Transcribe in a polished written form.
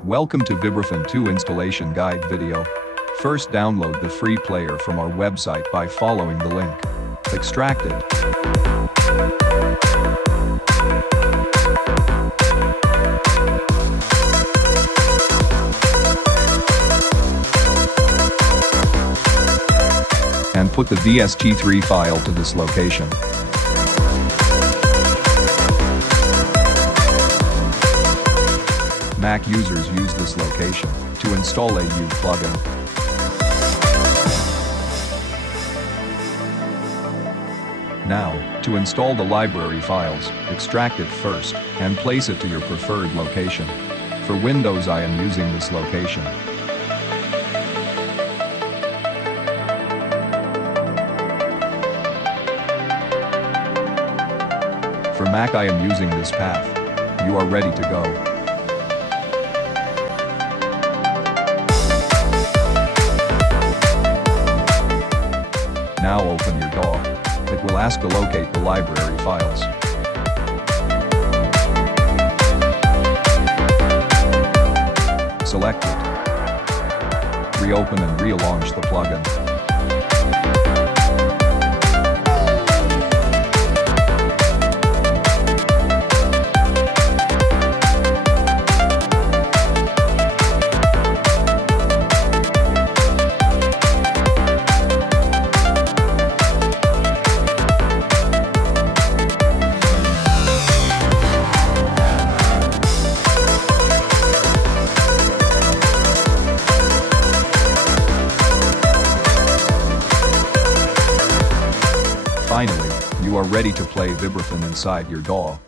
Welcome to Vibraphone 2 installation guide video. First, download the free player from our website by following the link. Extract it. And put the VST3 file to this location. Mac users use this location to install AU plugin. Now, to install the library files, extract it first and place it to your preferred location. For Windows, I am using this location. For Mac, I am using this path. You are ready to go. Now open your DAW. It will ask to locate the library files. Select it. Reopen and relaunch the plugin. Finally, you are ready to play Vibraphone inside your DAW.